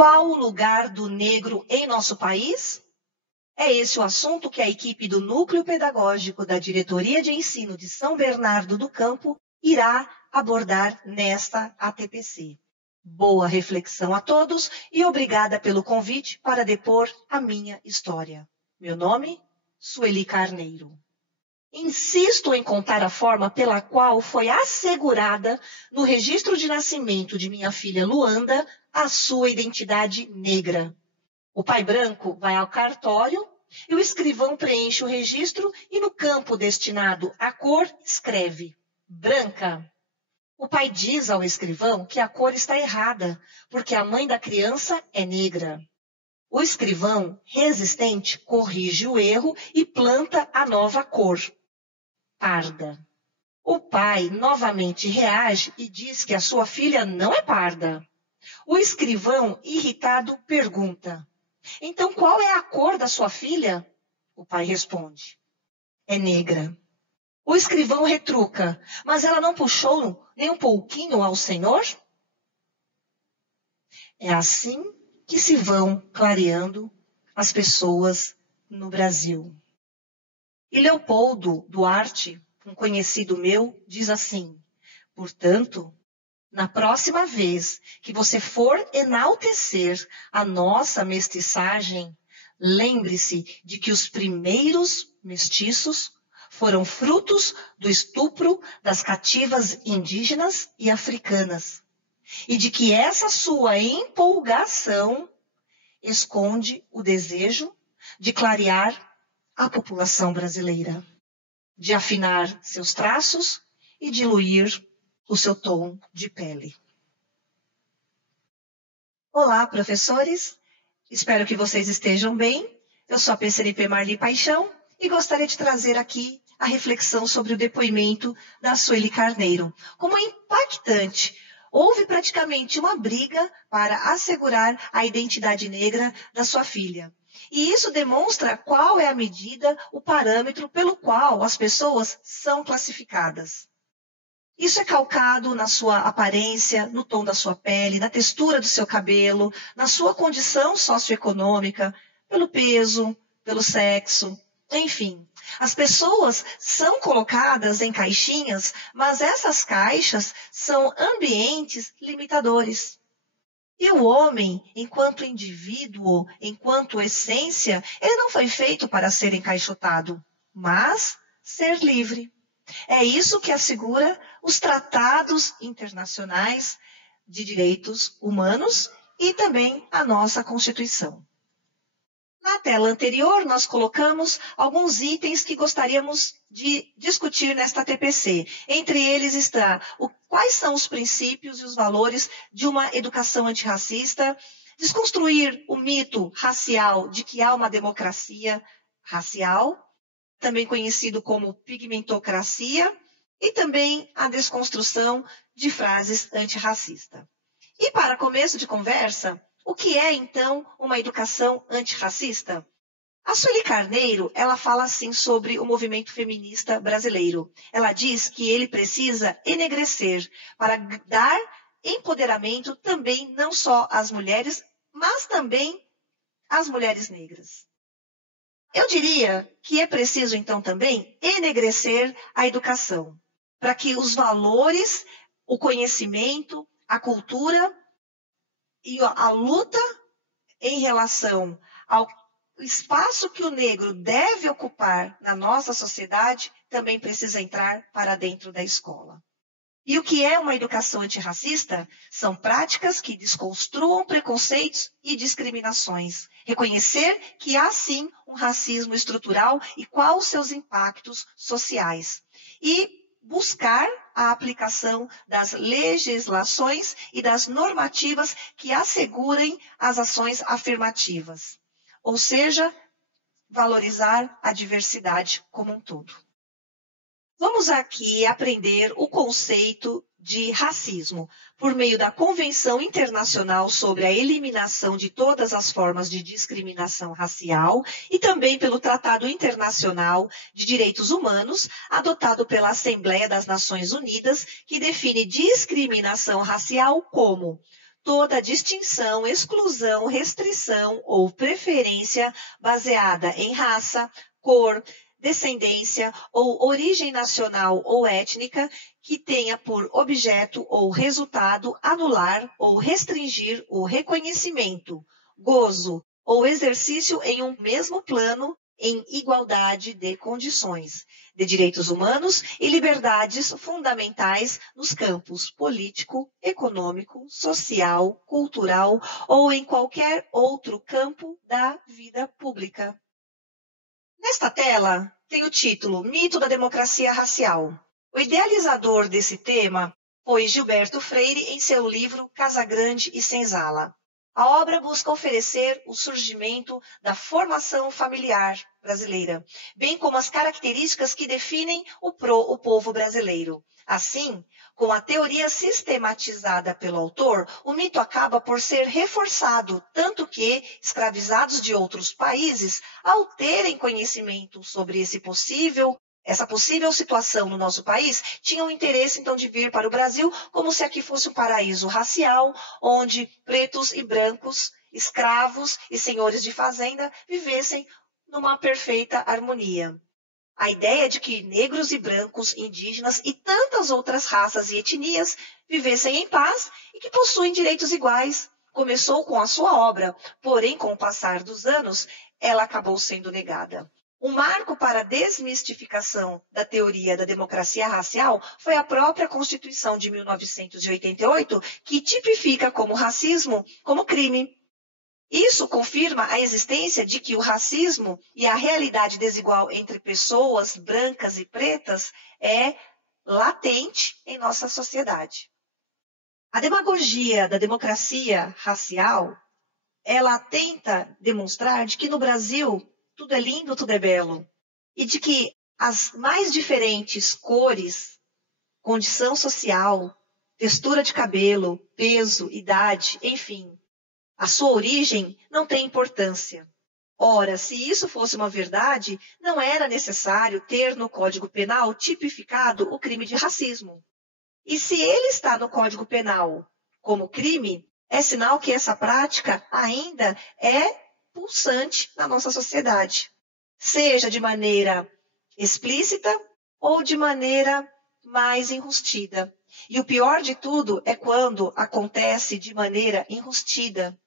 Qual o lugar do negro em nosso país? É esse o assunto que a equipe do Núcleo Pedagógico da Diretoria de Ensino de São Bernardo do Campo irá abordar nesta ATPC. Boa reflexão a todos e obrigada pelo convite para depor a minha história. Meu nome, Sueli Carneiro. Insisto em contar a forma pela qual foi assegurada no registro de nascimento de minha filha Luanda a sua identidade negra. O pai branco vai ao cartório e o escrivão preenche o registro e no campo destinado à cor escreve branca. O pai diz ao escrivão que a cor está errada, porque a mãe da criança é negra. O escrivão, resistente, corrige o erro e planta a nova cor, parda. O pai novamente reage e diz que a sua filha não é parda. O escrivão, irritado, pergunta: então qual é a cor da sua filha? O pai responde: é negra. O escrivão retruca: mas ela não puxou nem um pouquinho ao Senhor? É assim que se vão clareando as pessoas no Brasil. E Leopoldo Duarte, um conhecido meu, diz assim: portanto, na próxima vez que você for enaltecer a nossa mestiçagem, lembre-se de que os primeiros mestiços foram frutos do estupro das cativas indígenas e africanas, e de que essa sua empolgação esconde o desejo de clarear a população brasileira, de afinar seus traços e diluir o seu tom de pele. Olá, professores. Espero que vocês estejam bem. Eu sou a PCNP Marli Paixão e gostaria de trazer aqui a reflexão sobre o depoimento da Sueli Carneiro. Como é impactante, houve praticamente uma briga para assegurar a identidade negra da sua filha. E isso demonstra qual é a medida, o parâmetro pelo qual as pessoas são classificadas. Isso é calcado na sua aparência, no tom da sua pele, na textura do seu cabelo, na sua condição socioeconômica, pelo peso, pelo sexo, enfim. As pessoas são colocadas em caixinhas, mas essas caixas são ambientes limitadores. E o homem, enquanto indivíduo, enquanto essência, ele não foi feito para ser encaixotado, mas ser livre. É isso que assegura os tratados internacionais de direitos humanos e também a nossa Constituição. Na tela anterior, nós colocamos alguns itens que gostaríamos de discutir nesta TPC. Entre eles está quais são os princípios e os valores de uma educação antirracista, desconstruir o mito racial de que há uma democracia racial, também conhecido como pigmentocracia, e também a desconstrução de frases antirracistas. E para começo de conversa, o que é, então, uma educação antirracista? A Sueli Carneiro, ela fala assim sobre o movimento feminista brasileiro. Ela diz que ele precisa enegrecer para dar empoderamento também não só às mulheres, mas também às mulheres negras. Eu diria que é preciso, então, também enegrecer a educação, para que os valores, o conhecimento, a cultura e a luta em relação ao espaço que o negro deve ocupar na nossa sociedade também precisa entrar para dentro da escola. E o que é uma educação antirracista? São práticas que desconstruam preconceitos e discriminações. Reconhecer que há sim um racismo estrutural e quais os seus impactos sociais. E buscar a aplicação das legislações e das normativas que assegurem as ações afirmativas. Ou seja, valorizar a diversidade como um todo. Vamos aqui aprender o conceito de racismo por meio da Convenção Internacional sobre a Eliminação de Todas as Formas de Discriminação Racial e também pelo Tratado Internacional de Direitos Humanos, adotado pela Assembleia das Nações Unidas, que define discriminação racial como toda distinção, exclusão, restrição ou preferência baseada em raça, cor, descendência ou origem nacional ou étnica que tenha por objeto ou resultado anular ou restringir o reconhecimento, gozo ou exercício em um mesmo plano em igualdade de condições, de direitos humanos e liberdades fundamentais nos campos político, econômico, social, cultural ou em qualquer outro campo da vida pública. Nesta tela tem o título Mito da Democracia Racial. O idealizador desse tema foi Gilberto Freire em seu livro Casagrande e Senzala. A obra busca oferecer o surgimento da formação familiar brasileira, bem como as características que definem o povo brasileiro. Assim, com a teoria sistematizada pelo autor, o mito acaba por ser reforçado, tanto que escravizados de outros países, ao terem conhecimento sobre essa possível situação no nosso país, tinham interesse então de vir para o Brasil como se aqui fosse um paraíso racial, onde pretos e brancos, escravos e senhores de fazenda vivessem numa perfeita harmonia. A ideia de que negros e brancos, indígenas e tantas outras raças e etnias vivessem em paz e que possuem direitos iguais começou com a sua obra, porém, com o passar dos anos, ela acabou sendo negada. Um marco para a desmistificação da teoria da democracia racial foi a própria Constituição de 1988, que tipifica como racismo como crime. Isso confirma a existência de que o racismo e a realidade desigual entre pessoas brancas e pretas é latente em nossa sociedade. A demagogia da democracia racial, ela tenta demonstrar de que no Brasil tudo é lindo, tudo é belo, e de que as mais diferentes cores, condição social, textura de cabelo, peso, idade, enfim, a sua origem não tem importância. Ora, se isso fosse uma verdade, não era necessário ter no Código Penal tipificado o crime de racismo. E se ele está no Código Penal como crime, é sinal que essa prática ainda é pulsante na nossa sociedade, seja de maneira explícita ou de maneira mais enrustida. E o pior de tudo é quando acontece de maneira enrustida,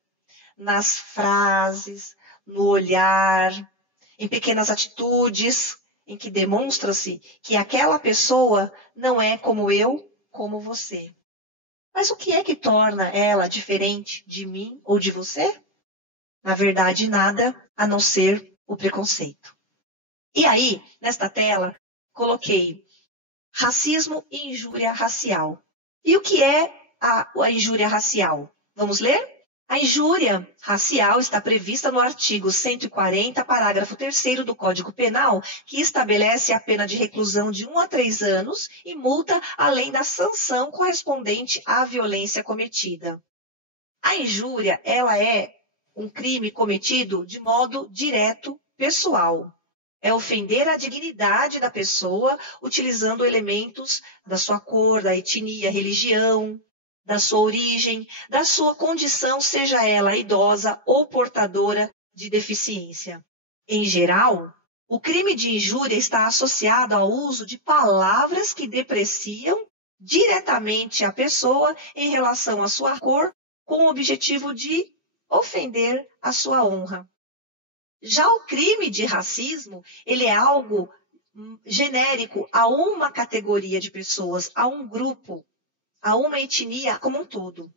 nas frases, no olhar, em pequenas atitudes, em que demonstra-se que aquela pessoa não é como eu, como você. Mas o que é que torna ela diferente de mim ou de você? Na verdade, nada a não ser o preconceito. E aí, nesta tela, coloquei racismo e injúria racial. E o que é a injúria racial? Vamos ler? A injúria racial está prevista no artigo 140, parágrafo 3º do Código Penal, que estabelece a pena de reclusão de 1 a 3 anos e multa além da sanção correspondente à violência cometida. A injúria, ela é um crime cometido de modo direto, pessoal. É ofender a dignidade da pessoa utilizando elementos da sua cor, da etnia, religião, da sua origem, da sua condição, seja ela idosa ou portadora de deficiência. Em geral, o crime de injúria está associado ao uso de palavras que depreciam diretamente a pessoa em relação à sua cor, com o objetivo de ofender a sua honra. Já o crime de racismo, ele é algo genérico a uma categoria de pessoas, a um grupo, a uma etnia como um todo.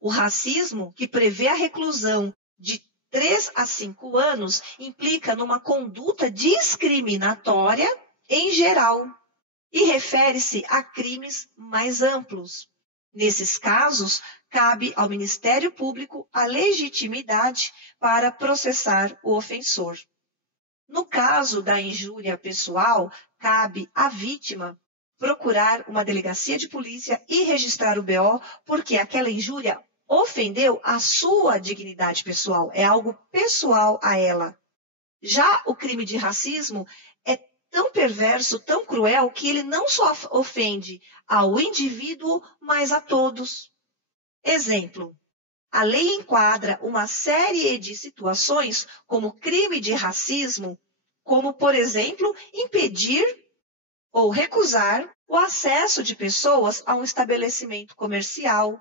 O racismo, que prevê a reclusão de 3 a 5 anos, implica numa conduta discriminatória em geral e refere-se a crimes mais amplos. Nesses casos, cabe ao Ministério Público a legitimidade para processar o ofensor. No caso da injúria pessoal, cabe à vítima procurar uma delegacia de polícia e registrar o BO, porque aquela injúria ofendeu a sua dignidade pessoal, é algo pessoal a ela. Já o crime de racismo é tão perverso, tão cruel, que ele não só ofende ao indivíduo, mas a todos. Exemplo, A lei enquadra uma série de situações como crime de racismo, como, por exemplo, impedir ou recusar o acesso de pessoas a um estabelecimento comercial,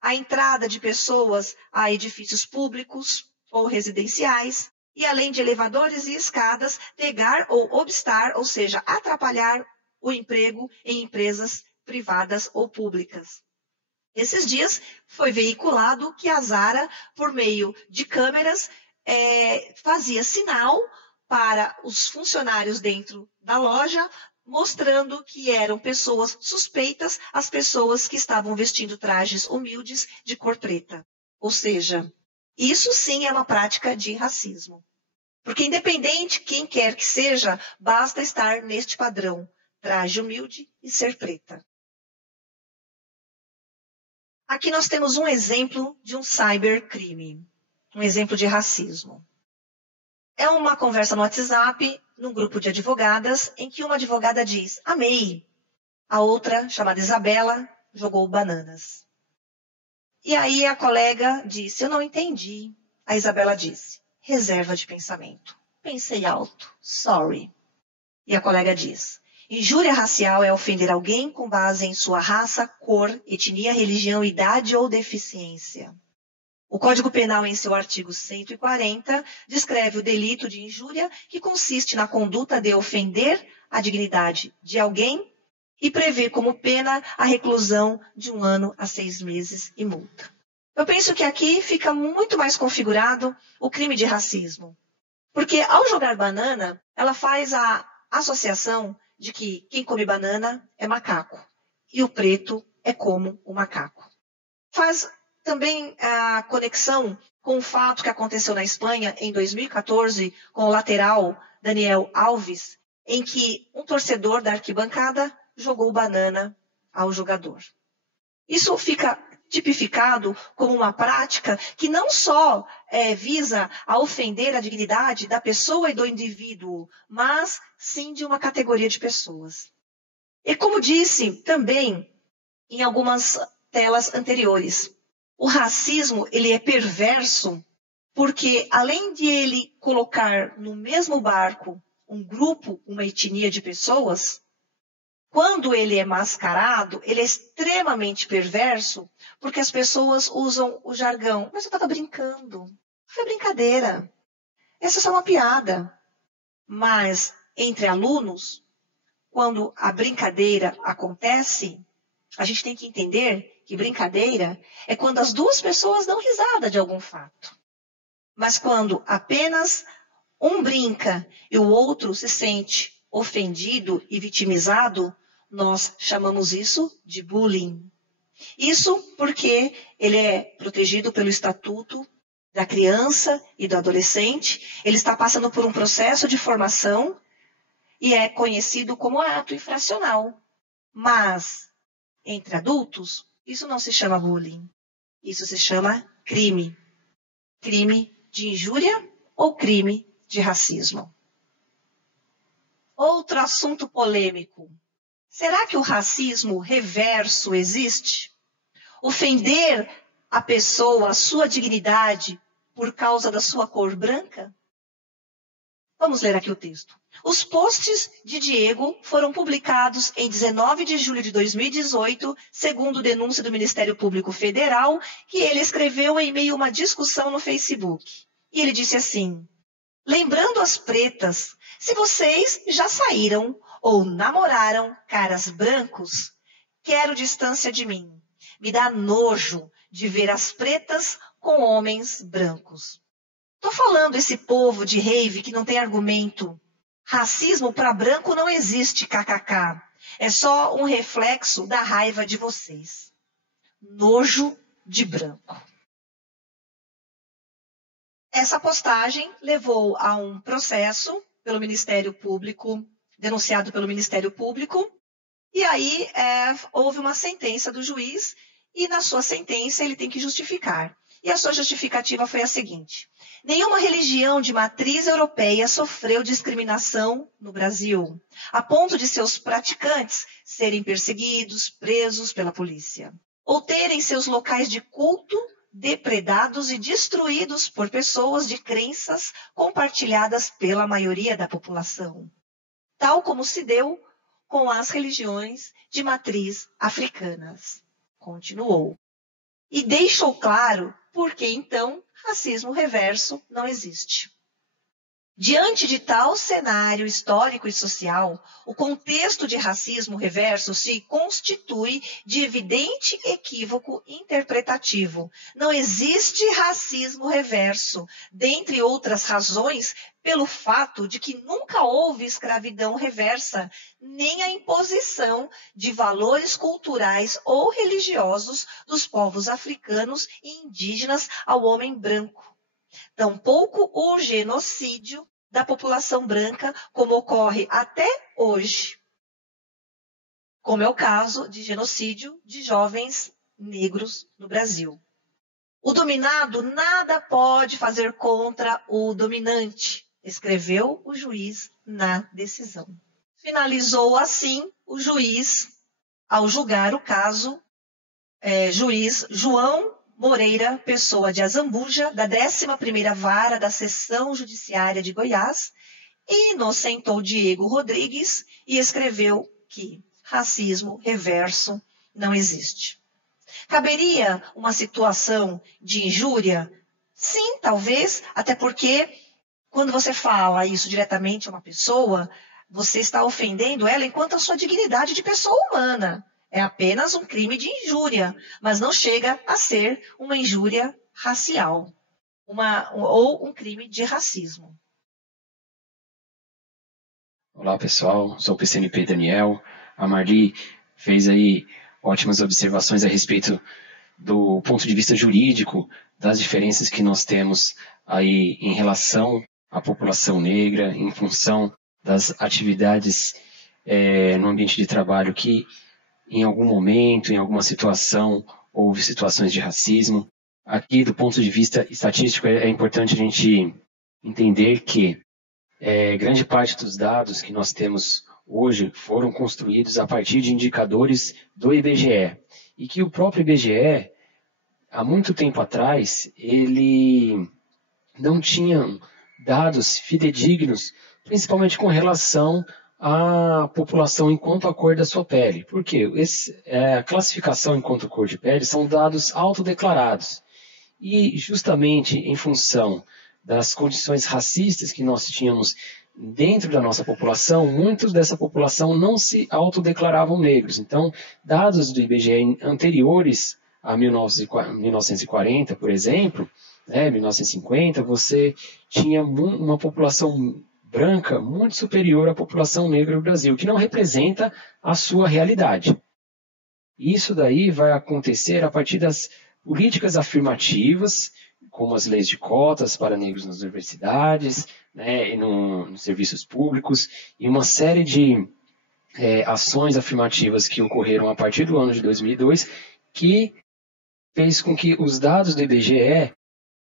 a entrada de pessoas a edifícios públicos ou residenciais, e além de elevadores e escadas, negar ou obstar, ou seja, atrapalhar o emprego em empresas privadas ou públicas. Esses dias foi veiculado que a Zara, por meio de câmeras, fazia sinal para os funcionários dentro da loja, mostrando que eram pessoas suspeitas as pessoas que estavam vestindo trajes humildes de cor preta. Ou seja, isso sim é uma prática de racismo. Porque independente quem quer que seja, basta estar neste padrão, traje humilde e ser preta. Aqui nós temos um exemplo de um cybercrime, um exemplo de racismo. É uma conversa no WhatsApp, num grupo de advogadas, em que uma advogada diz, amei. A outra, chamada Isabela, jogou bananas. E aí a colega disse, eu não entendi. A Isabela disse, reserva de pensamento. Pensei alto, sorry. E a colega diz, injúria racial é ofender alguém com base em sua raça, cor, etnia, religião, idade ou deficiência. O Código Penal, em seu artigo 140, descreve o delito de injúria, que consiste na conduta de ofender a dignidade de alguém e prevê como pena a reclusão de 1 ano a 6 meses e multa. Eu penso que aqui fica muito mais configurado o crime de racismo. Porque ao jogar banana, ela faz a associação de que quem come banana é macaco e o preto é como o macaco. Faz também a conexão com o fato que aconteceu na Espanha em 2014 com o lateral Daniel Alves, em que um torcedor da arquibancada jogou banana ao jogador. Isso fica tipificado como uma prática que não só visa a ofender a dignidade da pessoa e do indivíduo, mas sim de uma categoria de pessoas. E como disse também em algumas telas anteriores, o racismo ele é perverso porque além de ele colocar no mesmo barco um grupo, uma etnia de pessoas, quando ele é mascarado, ele é extremamente perverso, porque as pessoas usam o jargão. Mas eu estava brincando. Foi brincadeira. Essa é só uma piada. Mas, entre alunos, quando a brincadeira acontece, a gente tem que entender que brincadeira é quando as duas pessoas dão risada de algum fato. Mas quando apenas um brinca e o outro se sente ofendido e vitimizado, nós chamamos isso de bullying. Isso porque ele é protegido pelo Estatuto da Criança e do Adolescente. Ele está passando por um processo de formação e é conhecido como ato infracional. Mas, entre adultos, isso não se chama bullying. Isso se chama crime. Crime de injúria ou crime de racismo. Outro assunto polêmico. Será que o racismo reverso existe? Ofender a pessoa, a sua dignidade, por causa da sua cor branca? Vamos ler aqui o texto. Os posts de Diego foram publicados em 19 de julho de 2018, segundo denúncia do Ministério Público Federal, que ele escreveu em meio a uma discussão no Facebook. E ele disse assim, lembrando as pretas, se vocês já saíram ou namoraram caras brancos, quero distância de mim. Me dá nojo de ver as pretas com homens brancos. Tô falando esse povo de rave que não tem argumento. Racismo para branco não existe, kkk. É só um reflexo da raiva de vocês. Nojo de branco. Essa postagem levou a um processo pelo Ministério Público, denunciado pelo Ministério Público, e aí houve uma sentença do juiz, e na sua sentença ele tem que justificar. E a sua justificativa foi a seguinte: nenhuma religião de matriz europeia sofreu discriminação no Brasil, a ponto de seus praticantes serem perseguidos, presos pela polícia, ou terem seus locais de culto depredados e destruídos por pessoas de crenças compartilhadas pela maioria da população, tal como se deu com as religiões de matriz africanas. Continuou. E deixou claro por que, então, racismo reverso não existe. Diante de tal cenário histórico e social, o contexto de racismo reverso se constitui de evidente equívoco interpretativo. Não existe racismo reverso, dentre outras razões, pelo fato de que nunca houve escravidão reversa, nem a imposição de valores culturais ou religiosos dos povos africanos e indígenas ao homem branco. Tampouco o genocídio da população branca, como ocorre até hoje, como é o caso de genocídio de jovens negros no Brasil. O dominado nada pode fazer contra o dominante, escreveu o juiz na decisão. Finalizou assim o juiz, ao julgar o caso, juiz João Moreira Pessoa de Azambuja, da 11ª Vara da Seção Judiciária de Goiás, inocentou Diego Rodrigues e escreveu que racismo reverso não existe. Caberia uma situação de injúria? Sim, talvez, até porque quando você fala isso diretamente a uma pessoa, você está ofendendo ela enquanto a sua dignidade de pessoa humana. É apenas um crime de injúria, mas não chega a ser uma injúria racial, ou um crime de racismo. Olá pessoal, sou o PCNP Daniel. A Marli fez aí ótimas observações a respeito do ponto de vista jurídico, das diferenças que nós temos aí em relação à população negra, em função das atividades no ambiente de trabalho que em algum momento, em alguma situação, houve situações de racismo. Aqui, do ponto de vista estatístico, é importante a gente entender que grande parte dos dados que nós temos hoje foram construídos a partir de indicadores do IBGE. E que o próprio IBGE, há muito tempo atrás, ele não tinha dados fidedignos, principalmente com relação a população enquanto a cor da sua pele. Por quê? A classificação enquanto cor de pele são dados autodeclarados. E justamente em função das condições racistas que nós tínhamos dentro da nossa população, muitos dessa população não se autodeclaravam negros. Então, dados do IBGE anteriores a 1940, por exemplo, 1950, você tinha uma população branca muito superior à população negra do Brasil, que não representa a sua realidade. Isso daí vai acontecer a partir das políticas afirmativas, como as leis de cotas para negros nas universidades, e nos serviços públicos, e uma série de ações afirmativas que ocorreram a partir do ano de 2002, que fez com que os dados do IBGE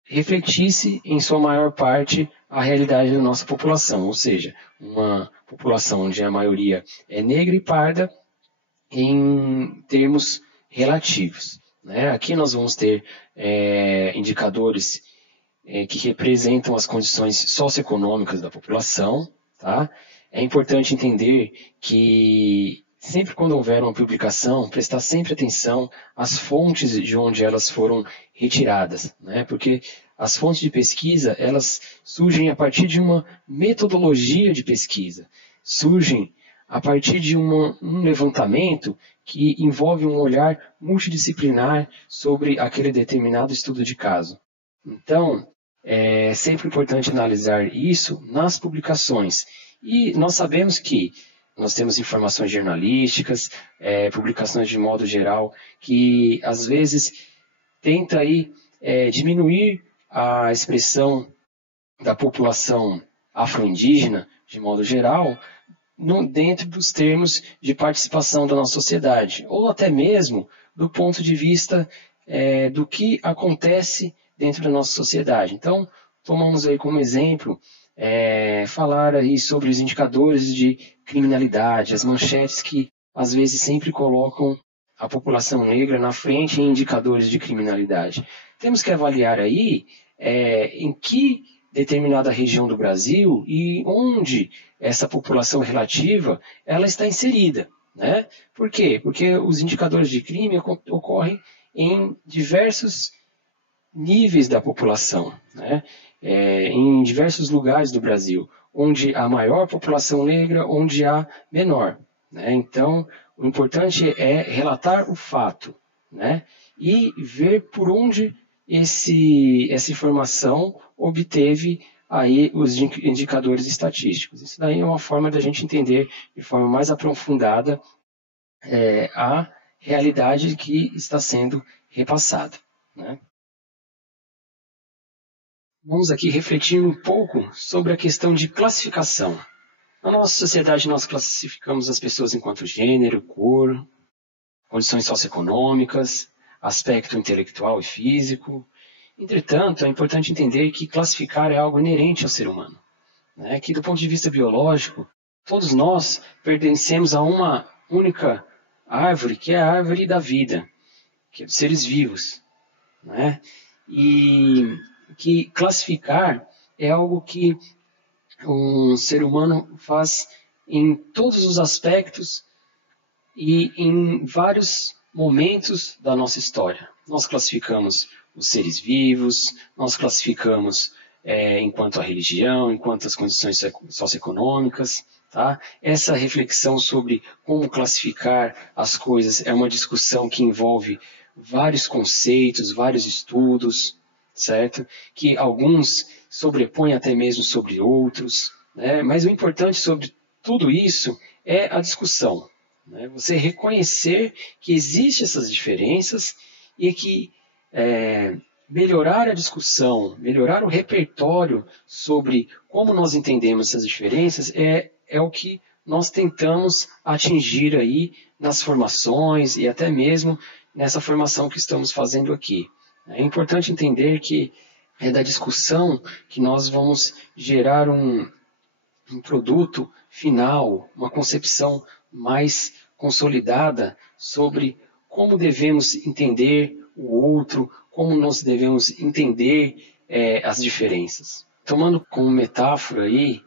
refletisse em sua maior parte a realidade da nossa população, ou seja, uma população onde a maioria é negra e parda em termos relativos. Aqui nós vamos ter indicadores que representam as condições socioeconômicas da população. Tá? É importante entender que sempre quando houver uma publicação, prestar sempre atenção às fontes de onde elas foram retiradas, porque as fontes de pesquisa, elas surgem a partir de uma metodologia de pesquisa, surgem a partir de um levantamento que envolve um olhar multidisciplinar sobre aquele determinado estudo de caso. Então, é sempre importante analisar isso nas publicações. E nós sabemos que nós temos informações jornalísticas, publicações de modo geral, que às vezes tenta aí, diminuir a expressão da população afro-indígena, de modo geral, dentro dos termos de participação da nossa sociedade, ou até mesmo do ponto de vista do que acontece dentro da nossa sociedade. Então, tomamos aí como exemplo falar aí sobre os indicadores de criminalidade, as manchetes que às vezes sempre colocam a população negra na frente em indicadores de criminalidade. temos que avaliar aí em que determinada região do Brasil e onde essa população relativa ela está inserida. Né? Por quê? Porque os indicadores de crime ocorrem em diversos níveis da população, né? Em diversos lugares do Brasil, onde há maior população negra, onde há menor. Né? Então, o importante é relatar o fato, né? E ver por onde essa informação obteve aí os indicadores estatísticos. Isso daí é uma forma da gente entender de forma mais aprofundada a realidade que está sendo repassada. Né? Vamos aqui refletir um pouco sobre a questão de classificação. Na nossa sociedade, nós classificamos as pessoas enquanto gênero, cor, condições socioeconômicas, aspecto intelectual e físico. Entretanto, é importante entender que classificar é algo inerente ao ser humano. Né? Que, do ponto de vista biológico, todos nós pertencemos a uma única árvore, que é a árvore da vida, que é dos seres vivos. Né? E que classificar é algo que um ser humano faz em todos os aspectos e em vários momentos da nossa história. Nós classificamos os seres vivos, nós classificamos enquanto a religião, enquanto as condições socioeconômicas. Tá? Essa reflexão sobre como classificar as coisas é uma discussão que envolve vários conceitos, vários estudos, certo? Que alguns sobrepõem até mesmo sobre outros, né? Mas o importante sobre tudo isso é a discussão, né? Você reconhecer que existem essas diferenças e que melhorar a discussão, melhorar o repertório sobre como nós entendemos essas diferenças é o que nós tentamos atingir aí nas formações e até mesmo nessa formação que estamos fazendo aqui. É importante entender que é da discussão que nós vamos gerar um produto final, uma concepção mais consolidada sobre como devemos entender o outro, como nós devemos entender as diferenças. Tomando como metáfora aí,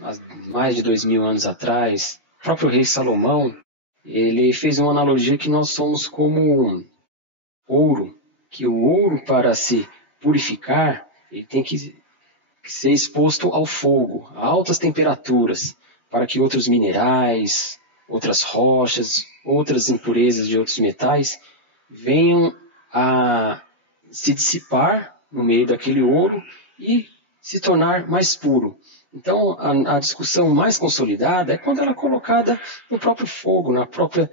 há mais de 2000 anos atrás, o próprio rei Salomão, ele fez uma analogia que nós somos como ouro, que o ouro, para se purificar, ele tem que ser exposto ao fogo, a altas temperaturas, para que outros minerais, outras rochas, outras impurezas de outros metais venham a se dissipar no meio daquele ouro e se tornar mais puro. Então, a discussão mais consolidada é quando ela é colocada no próprio fogo, na própria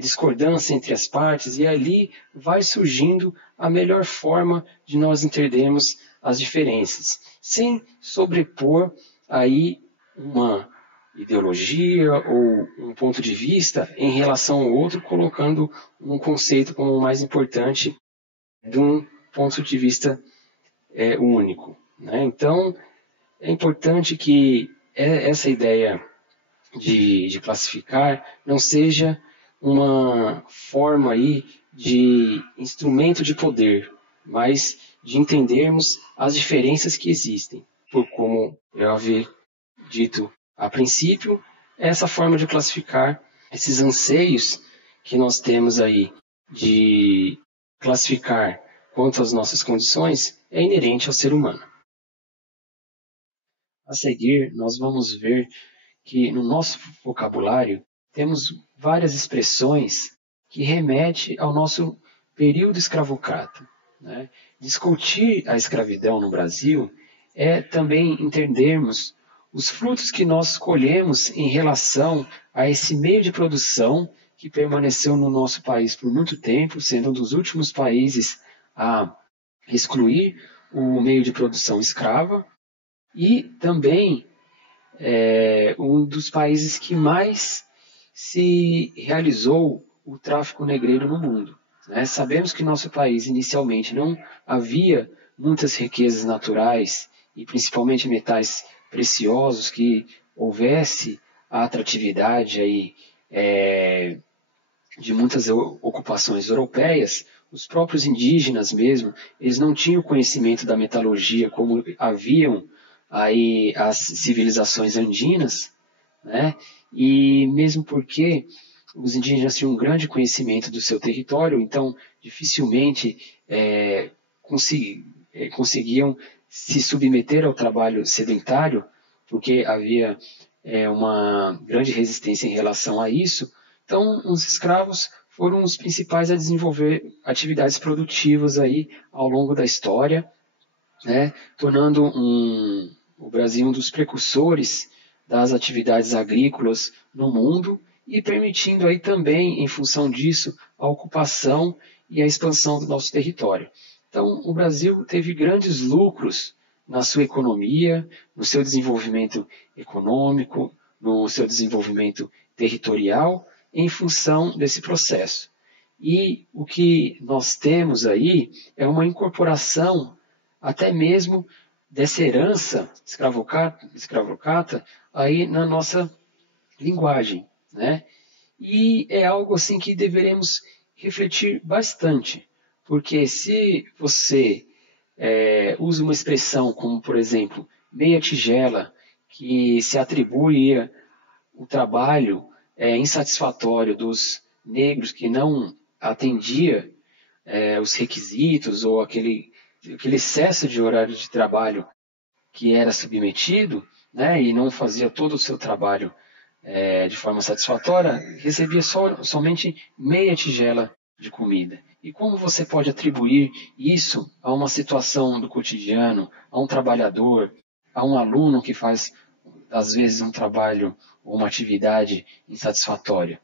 discordância entre as partes, e ali vai surgindo a melhor forma de nós entendermos as diferenças, sem sobrepor aí uma ideologia ou um ponto de vista em relação ao outro, colocando um conceito como o mais importante de um ponto de vista único. Né? Então, é importante que essa ideia de classificar não seja uma forma aí de instrumento de poder, mas de entendermos as diferenças que existem. Por como eu havia dito a princípio, essa forma de classificar esses anseios que nós temos aí de classificar quanto às nossas condições é inerente ao ser humano. A seguir, nós vamos ver que no nosso vocabulário temos várias expressões que remetem ao nosso período escravocrata. Né? Discutir a escravidão no Brasil é também entendermos os frutos que nós colhemos em relação a esse meio de produção que permaneceu no nosso país por muito tempo, sendo um dos últimos países a excluir o meio de produção escrava, e também um dos países que mais se realizou o tráfico negreiro no mundo. Né? Sabemos que nosso país inicialmente não havia muitas riquezas naturais e principalmente metais preciosos que houvesse a atratividade aí, de muitas ocupações europeias. os próprios indígenas mesmo, eles não tinham conhecimento da metalurgia como haviam aí as civilizações andinas, né? E mesmo porque os indígenas tinham um grande conhecimento do seu território, então dificilmente conseguiam se submeter ao trabalho sedentário, porque havia uma grande resistência em relação a isso. Então, os escravos foram os principais a desenvolver atividades produtivas aí ao longo da história, né, tornando o Brasil um dos precursores das atividades agrícolas no mundo e permitindo aí também, em função disso, a ocupação e a expansão do nosso território. Então, o Brasil teve grandes lucros na sua economia, no seu desenvolvimento econômico, no seu desenvolvimento territorial, em função desse processo. E o que nós temos aí é uma incorporação até mesmo dessa herança escravocrata aí na nossa linguagem, né? E é algo assim que deveremos refletir bastante, porque se você usa uma expressão como, por exemplo, meia tigela, que se atribuía o trabalho insatisfatório dos negros que não atendia os requisitos ou aquele excesso de horário de trabalho que era submetido, né, e não fazia todo o seu trabalho de forma satisfatória, recebia somente meia tigela de comida. E como você pode atribuir isso a uma situação do cotidiano, a um trabalhador, a um aluno que faz, às vezes, um trabalho ou uma atividade insatisfatória?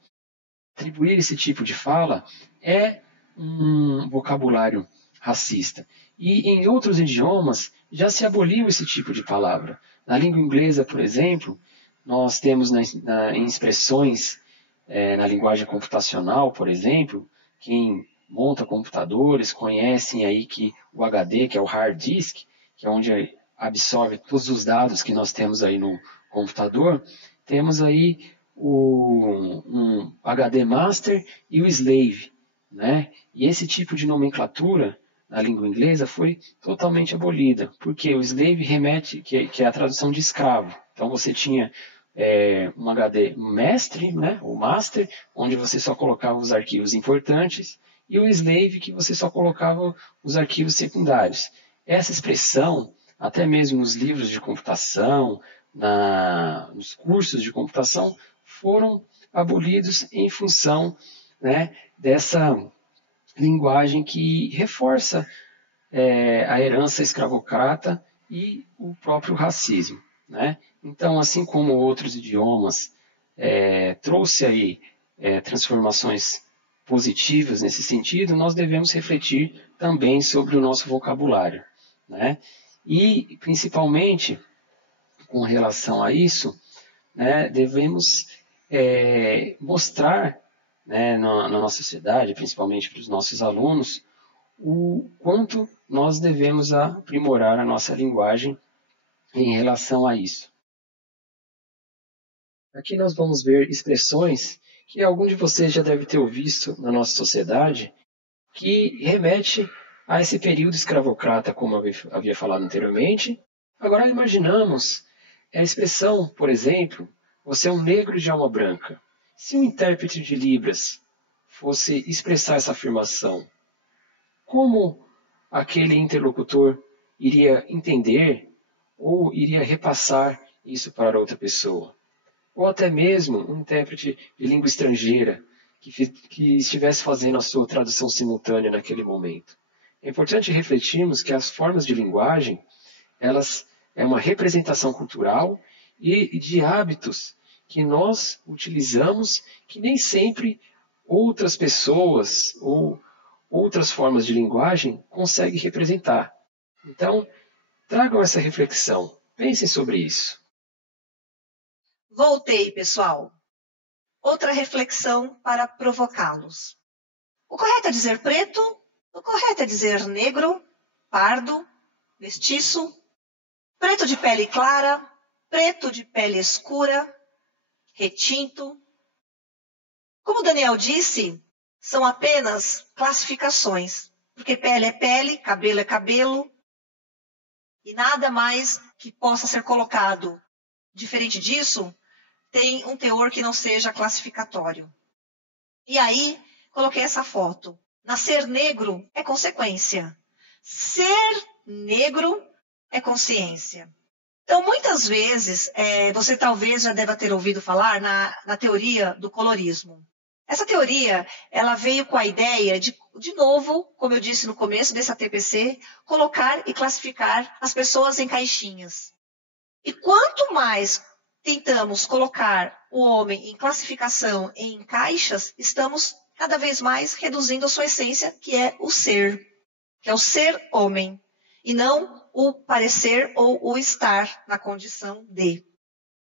Atribuir esse tipo de fala é um vocabulário racista. E em outros idiomas já se aboliu esse tipo de palavra. Na língua inglesa, por exemplo, nós temos em expressões na linguagem computacional, por exemplo, quem monta computadores conhecem aí que o HD, que é o hard disk, que é onde absorve todos os dados que nós temos aí no computador, temos aí um HD master e o slave, né? E esse tipo de nomenclatura na língua inglesa foi totalmente abolida, porque o slave remete, que é a tradução de escravo. Então você tinha um HD mestre, né, o master, onde você só colocava os arquivos importantes, e o slave, que você só colocava os arquivos secundários. Essa expressão, até mesmo nos livros de computação, nos cursos de computação, foram abolidos em função, né, dessa linguagem que reforça a herança escravocrata e o próprio racismo, né? Então, assim como outros idiomas trouxe aí transformações positivas nesse sentido, nós devemos refletir também sobre o nosso vocabulário, né? E, principalmente, com relação a isso, né, devemos mostrar, né, na nossa sociedade, principalmente para os nossos alunos, o quanto nós devemos aprimorar a nossa linguagem em relação a isso. Aqui nós vamos ver expressões que algum de vocês já deve ter visto na nossa sociedade, que remete a esse período escravocrata, como eu havia falado anteriormente. Agora imaginamos a expressão, por exemplo, você é um negro de alma branca. Se um intérprete de Libras fosse expressar essa afirmação, como aquele interlocutor iria entender ou iria repassar isso para outra pessoa? Ou até mesmo um intérprete de língua estrangeira que estivesse fazendo a sua tradução simultânea naquele momento. É importante refletirmos que as formas de linguagem, elas é uma representação cultural e de hábitos que nós utilizamos que nem sempre outras pessoas ou outras formas de linguagem conseguem representar. Então, tragam essa reflexão. Pensem sobre isso. Voltei, pessoal. Outra reflexão para provocá-los. O correto é dizer preto? O correto é dizer negro, pardo, mestiço, preto de pele clara, preto de pele escura, retinto? Como Daniel disse, são apenas classificações, porque pele é pele, cabelo é cabelo, e nada mais que possa ser colocado diferente disso tem um teor que não seja classificatório. E aí, coloquei essa foto. Nascer negro é consequência. Ser negro é consciência. Então, muitas vezes, você talvez já deva ter ouvido falar na teoria do colorismo. Essa teoria, ela veio com a ideia de novo, como eu disse no começo dessa TPC, colocar e classificar as pessoas em caixinhas. E quanto mais tentamos colocar o homem em classificação, em caixas, estamos cada vez mais reduzindo a sua essência, que é o ser homem, e não o parecer ou o estar na condição de.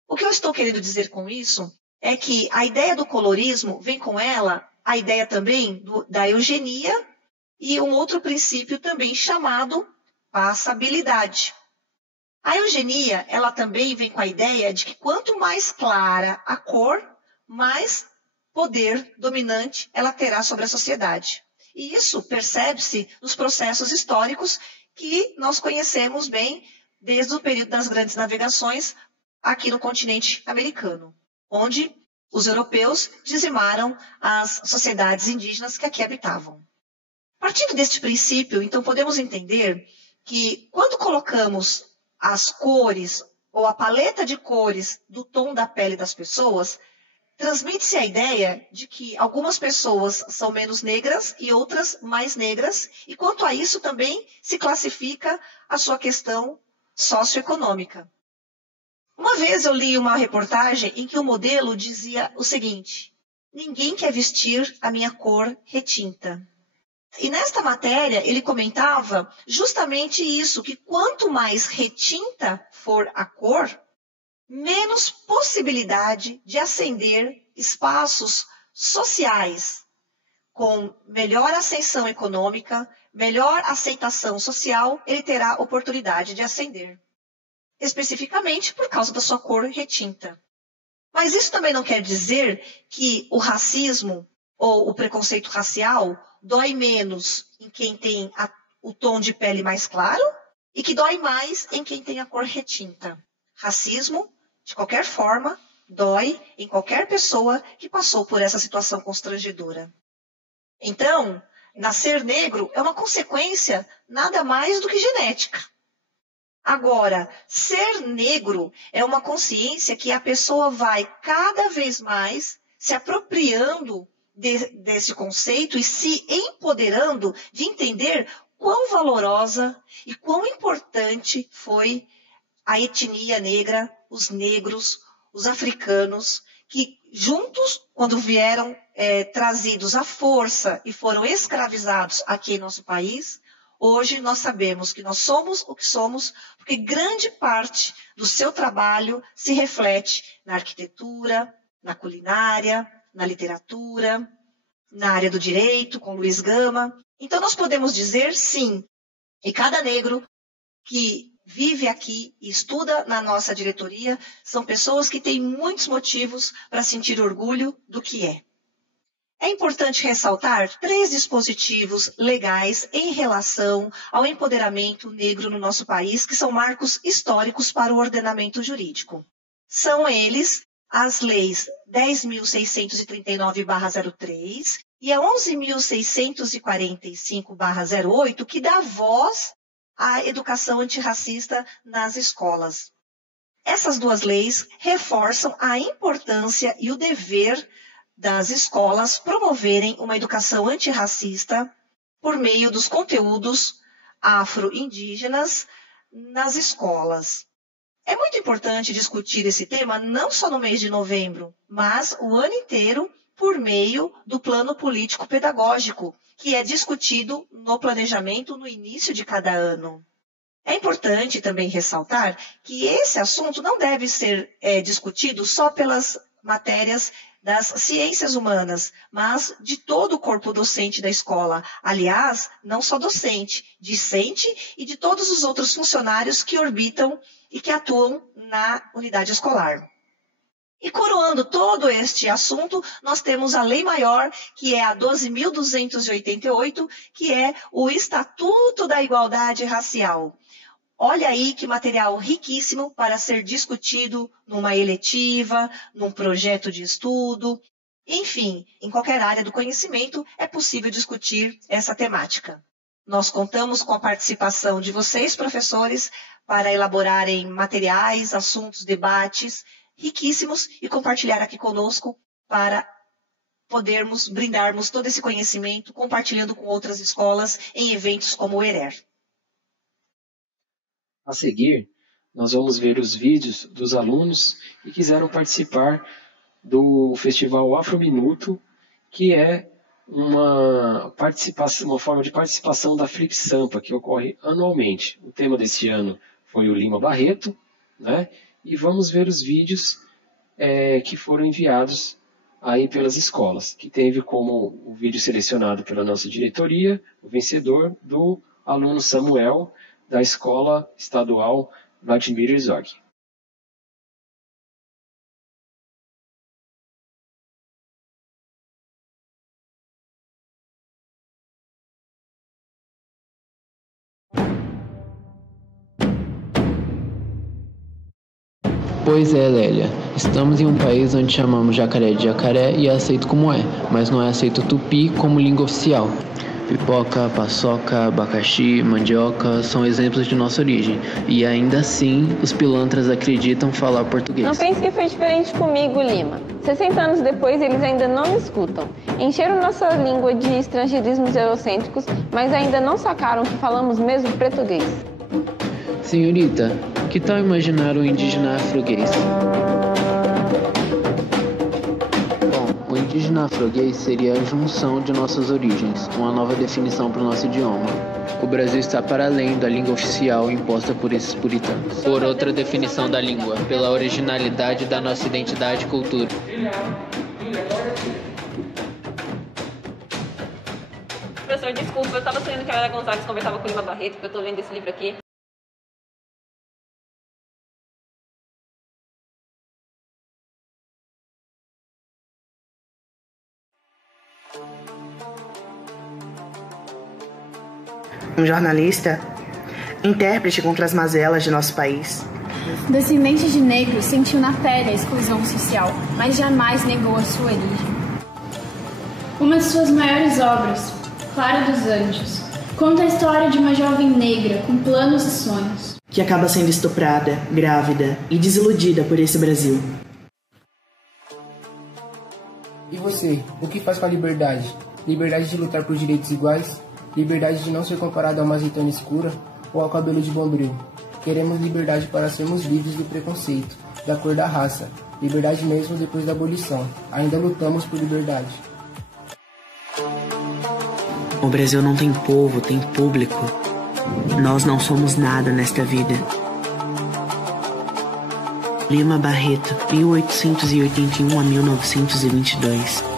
O que eu estou querendo dizer com isso é que a ideia do colorismo vem com ela a ideia também da eugenia e um outro princípio também chamado passabilidade. A eugenia, ela também vem com a ideia de que quanto mais clara a cor, mais poder dominante ela terá sobre a sociedade. E isso percebe-se nos processos históricos que nós conhecemos bem desde o período das grandes navegações aqui no continente americano, onde os europeus dizimaram as sociedades indígenas que aqui habitavam. Partindo deste princípio, então, podemos entender que quando colocamos as cores ou a paleta de cores do tom da pele das pessoas, transmite-se a ideia de que algumas pessoas são menos negras e outras mais negras, e quanto a isso também se classifica a sua questão socioeconômica. Uma vez eu li uma reportagem em que o modelo dizia o seguinte: ninguém quer vestir a minha cor retinta. E nesta matéria ele comentava justamente isso, que quanto mais retinta for a cor, menos possibilidade de ascender espaços sociais com melhor ascensão econômica, melhor aceitação social, ele terá oportunidade de ascender. Especificamente por causa da sua cor retinta. Mas isso também não quer dizer que o racismo ou o preconceito racial dói menos em quem tem o tom de pele mais claro e que dói mais em quem tem a cor retinta. Racismo, de qualquer forma, dói em qualquer pessoa que passou por essa situação constrangedora. Então, nascer negro é uma consequência nada mais do que genética. Agora, ser negro é uma consciência que a pessoa vai cada vez mais se apropriando desse conceito e se empoderando de entender quão valorosa e quão importante foi a etnia negra, os negros, os africanos, que juntos, quando vieram trazidos à força e foram escravizados aqui em nosso país, hoje nós sabemos que nós somos o que somos, porque grande parte do seu trabalho se reflete na arquitetura, na culinária, na literatura, na área do direito, com Luiz Gama. Então nós podemos dizer sim, e cada negro que vive aqui e estuda na nossa diretoria são pessoas que têm muitos motivos para sentir orgulho do que é. É importante ressaltar 3 dispositivos legais em relação ao empoderamento negro no nosso país, que são marcos históricos para o ordenamento jurídico. São eles as leis 10.639/03 e a 11.645/08, que dá voz à educação antirracista nas escolas. Essas 2 leis reforçam a importância e o dever das escolas promoverem uma educação antirracista por meio dos conteúdos afro-indígenas nas escolas. É muito importante discutir esse tema não só no mês de novembro, mas o ano inteiro por meio do plano político pedagógico, que é discutido no planejamento no início de cada ano. É importante também ressaltar que esse assunto não deve ser discutido só pelas matérias das ciências humanas, mas de todo o corpo docente da escola. Aliás, não só docente, discente e de todos os outros funcionários que orbitam e que atuam na unidade escolar. E coroando todo este assunto, nós temos a lei maior, que é a 12.288, que é o Estatuto da Igualdade Racial. Olha aí que material riquíssimo para ser discutido numa eletiva, num projeto de estudo. Enfim, em qualquer área do conhecimento é possível discutir essa temática. Nós contamos com a participação de vocês, professores, para elaborarem materiais, assuntos, debates riquíssimos e compartilhar aqui conosco para podermos brindarmos todo esse conhecimento, compartilhando com outras escolas em eventos como o ERER. A seguir, nós vamos ver os vídeos dos alunos que quiseram participar do Festival Afro Minuto, que é uma forma de participação da Flip Sampa, que ocorre anualmente. O tema deste ano foi o Lima Barreto, né? E vamos ver os vídeos que foram enviados aí pelas escolas, que teve como o vídeo selecionado pela nossa diretoria, o vencedor do aluno Samuel, da Escola Estadual Vladimir Herzog. Pois é, Lélia. Estamos em um país onde chamamos jacaré de jacaré e é aceito como é, mas não é aceito tupi como língua oficial. Pipoca, paçoca, abacaxi, mandioca são exemplos de nossa origem. E ainda assim, os pilantras acreditam falar português. Não pense que foi diferente comigo, Lima. 60 anos depois, eles ainda não me escutam. Encheram nossa língua de estrangeirismos eurocêntricos, mas ainda não sacaram que falamos mesmo português. Senhorita, que tal imaginar um indígena afroguês? Bom, o indígena afroguês seria a junção de nossas origens, uma nova definição para o nosso idioma. O Brasil está para além da língua oficial imposta por esses puritanos. Por outra definição da língua, pela originalidade da nossa identidade e cultura. Professor, desculpa, eu estava sonhando que a Vera Gonçalves conversava com o Lima Barreto, porque eu estou lendo esse livro aqui. Um jornalista, intérprete contra as mazelas de nosso país. Descendente de negros, sentiu na pele a exclusão social, mas jamais negou a sua origem. Uma de suas maiores obras, Clara dos Anjos, conta a história de uma jovem negra com planos e sonhos, que acaba sendo estuprada, grávida e desiludida por esse Brasil. E você, o que faz com a liberdade? Liberdade de lutar por direitos iguais? Liberdade de não ser comparado a uma azeitona escura ou ao cabelo de bombril. Queremos liberdade para sermos livres do preconceito, da cor da raça. Liberdade mesmo depois da abolição. Ainda lutamos por liberdade. O Brasil não tem povo, tem público. Nós não somos nada nesta vida. Lima Barreto, 1881 a 1922.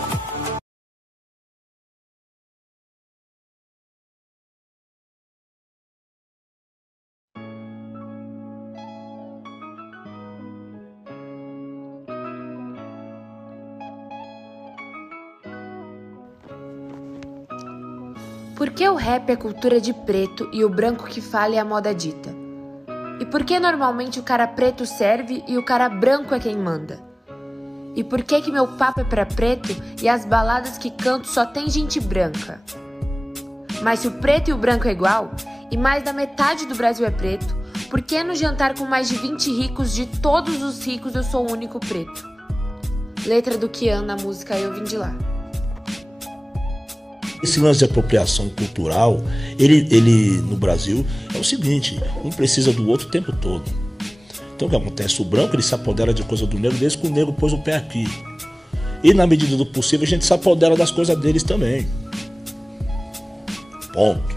Por que o rap é cultura de preto e o branco que fala é a moda dita? E por que normalmente o cara preto serve e o cara branco é quem manda? E por que meu papo é pra preto e as baladas que canto só tem gente branca? Mas se o preto e o branco é igual, e mais da metade do Brasil é preto, por que no jantar com mais de 20 ricos, de todos os ricos, eu sou o único preto? Letra do Kian na música Eu Vim de Lá. Esse lance de apropriação cultural, ele no Brasil é o seguinte: um precisa do outro o tempo todo. Então o que acontece? O branco ele se apodera de coisa do negro desde que o negro pôs o pé aqui. E na medida do possível a gente se apodera das coisas deles também. Ponto.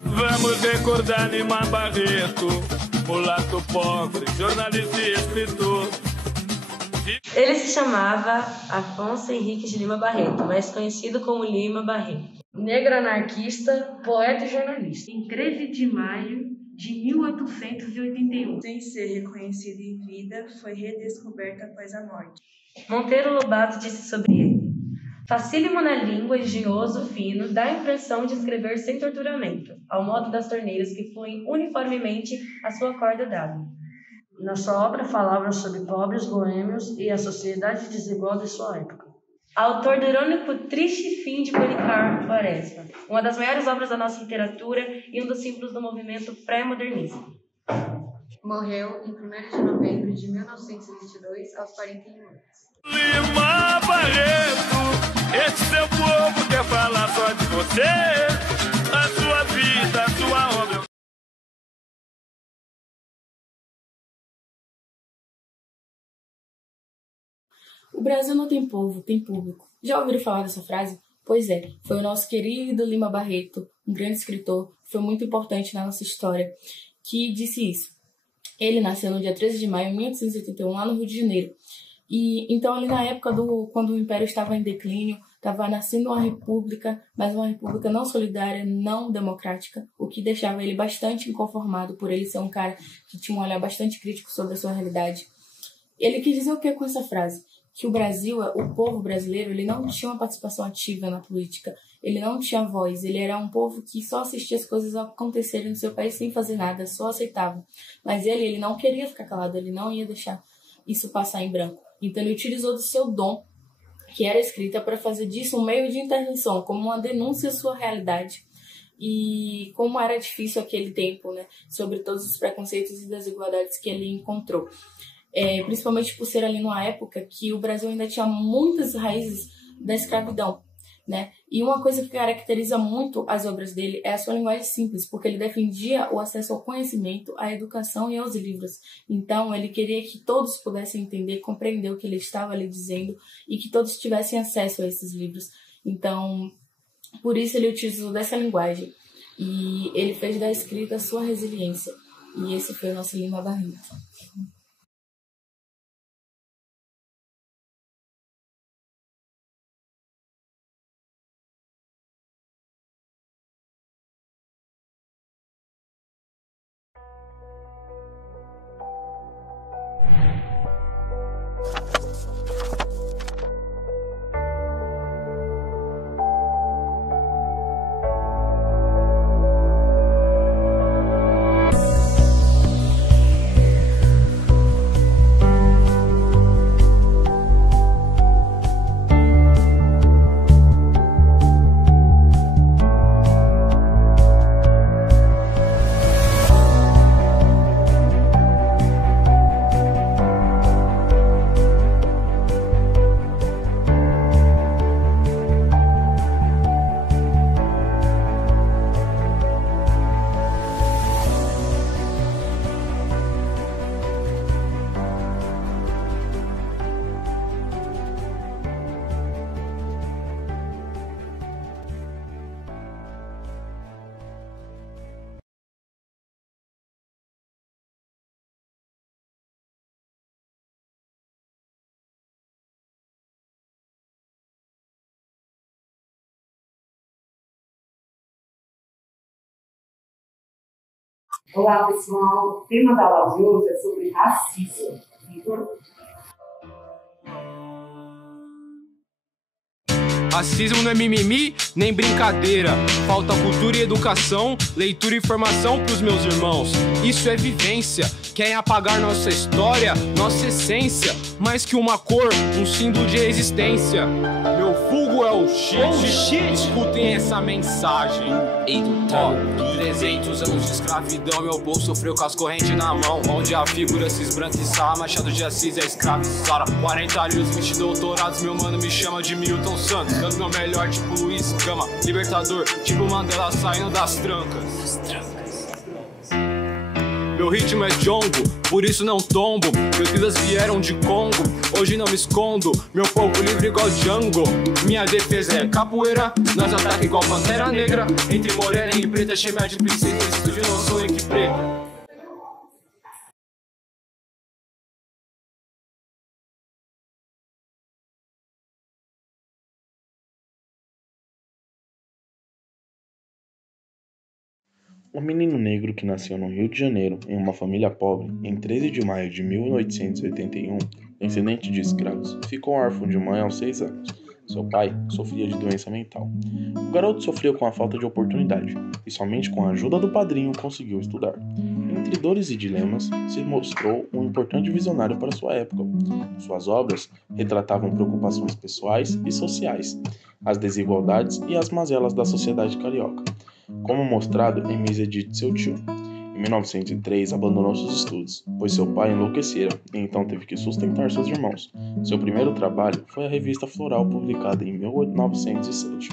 Vamos recordar Lima Barreto, mulato pobre, jornalista e escritor. Ele se chamava Afonso Henriques de Lima Barreto, mais conhecido como Lima Barreto. Negro anarquista, poeta e jornalista. Em 13 de maio de 1881. Sem ser reconhecido em vida, foi redescoberto após a morte. Monteiro Lobato disse sobre ele: facílimo na língua, engenhoso, fino, dá a impressão de escrever sem torturamento, ao modo das torneiras que fluem uniformemente a sua corda d'água. Na sua obra falava sobre pobres boêmios e a sociedade desigual de sua época. Autor do irônico Triste Fim de Policarpo Quaresma, uma das maiores obras da nossa literatura e um dos símbolos do movimento pré-modernista. Morreu em 1º de novembro de 1922, aos 41 anos. Lima Barreto, esse seu povo quer falar só de você, a sua vida, a sua obra. O Brasil não tem povo, tem público. Já ouviram falar dessa frase? Pois é, foi o nosso querido Lima Barreto, um grande escritor, que foi muito importante na nossa história, que disse isso. Ele nasceu no dia 13 de maio de 1881, lá no Rio de Janeiro. E então, ali na época quando o Império estava em declínio, estava nascendo uma república, mas uma república não solidária, não democrática, o que deixava ele bastante inconformado por ele ser um cara que tinha um olhar bastante crítico sobre a sua realidade. Ele quis dizer o que com essa frase? Que o Brasil, o povo brasileiro, ele não tinha uma participação ativa na política, ele não tinha voz, ele era um povo que só assistia as coisas acontecerem no seu país sem fazer nada, só aceitava. Mas ele não queria ficar calado, ele não ia deixar isso passar em branco. Então ele utilizou do seu dom, que era a escrita, para fazer disso um meio de intervenção, como uma denúncia à sua realidade. E como era difícil aquele tempo, né, sobre todos os preconceitos e desigualdades que ele encontrou. Principalmente por ser ali numa época que o Brasil ainda tinha muitas raízes da escravidão, né? E uma coisa que caracteriza muito as obras dele é a sua linguagem simples, porque ele defendia o acesso ao conhecimento, à educação e aos livros. Então, ele queria que todos pudessem entender, compreender o que ele estava ali dizendo e que todos tivessem acesso a esses livros. Então, por isso ele utilizou dessa linguagem. E ele fez da escrita a sua resiliência. E esse foi o nosso Lima Barreto. Olá, pessoal. O tema da aula de hoje é sobre racismo. Racismo não é mimimi, nem brincadeira. Falta cultura e educação, leitura e informação pros meus irmãos. Isso é vivência. Querem apagar nossa história, nossa essência. Mais que uma cor, um símbolo de resistência. Meu vulgo é o shit. Escutem essa mensagem. Ó, 300 anos de escravidão, meu povo sofreu com as correntes na mão. Onde a figura se esbranquiçar, Machado de Assis é escravo Sara. 40 livros, 20 doutorados, meu mano me chama de Milton Santos. Dando meu melhor tipo Luiz Gama, libertador, tipo Mandela saindo das trancas. Meu ritmo é jongo, por isso não tombo. Meus vidas vieram de Congo, hoje não me escondo. Meu povo livre igual Django. Minha defesa é capoeira, nós ataca igual Pantera Negra. Entre morena e preta, chama de princesa, estúdio não sou em que preta. Um menino negro que nasceu no Rio de Janeiro, em uma família pobre, em 13 de maio de 1881, descendente de escravos, ficou órfão de mãe aos 6 anos. Seu pai sofria de doença mental. O garoto sofreu com a falta de oportunidade, e somente com a ajuda do padrinho conseguiu estudar. Entre dores e dilemas, se mostrou um importante visionário para sua época. Suas obras retratavam preocupações pessoais e sociais, as desigualdades e as mazelas da sociedade carioca, como mostrado em Misedite, seu tio. Em 1903, abandonou seus estudos, pois seu pai enlouquecera e então teve que sustentar seus irmãos. Seu primeiro trabalho foi a revista Floral, publicada em 1907.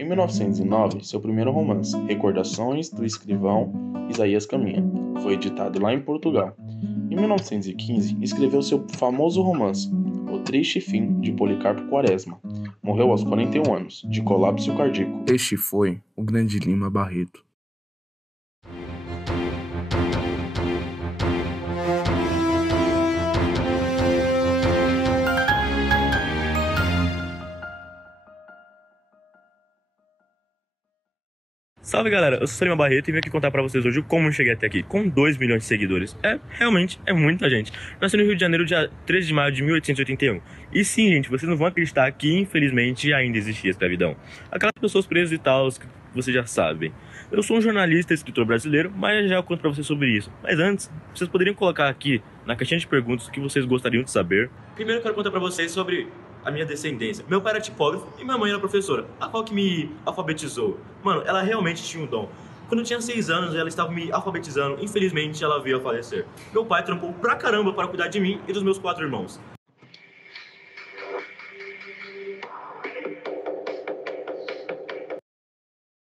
Em 1909, seu primeiro romance, Recordações do Escrivão Isaías Caminha, foi editado lá em Portugal. Em 1915, escreveu seu famoso romance, O Triste Fim de Policarpo Quaresma. Morreu aos 41 anos, de colapso cardíaco. Este foi o grande Lima Barreto. Salve galera, eu sou o Lima Barreto e vim aqui contar pra vocês hoje como eu cheguei até aqui, com 2 milhões de seguidores. Realmente, é muita gente. Nasci no Rio de Janeiro, dia 13 de maio de 1881. E sim, gente, vocês não vão acreditar que, infelizmente, ainda existia escravidão. Aquelas pessoas presas e tal, que vocês já sabem. Eu sou um jornalista e escritor brasileiro, mas já conto pra vocês sobre isso. Mas antes, vocês poderiam colocar aqui, na caixinha de perguntas, o que vocês gostariam de saber. Primeiro eu quero contar pra vocês sobre a minha descendência. Meu pai era tipógrafo e minha mãe era professora, a qual que me alfabetizou. Mano, ela realmente tinha um dom. Quando eu tinha 6 anos, ela estava me alfabetizando. Infelizmente, ela veio a falecer. Meu pai trampou pra caramba para cuidar de mim e dos meus 4 irmãos.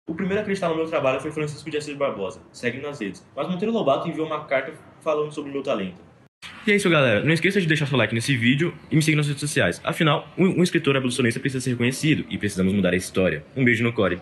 O primeiro a acreditar no meu trabalho foi Francisco de Assis Barbosa, segue nas redes. Mas Monteiro Lobato enviou uma carta falando sobre o meu talento. E é isso, galera. Não esqueça de deixar seu like nesse vídeo e me seguir nas redes sociais. Afinal, um escritor abolicionista precisa ser reconhecido e precisamos mudar a história. Um beijo no core.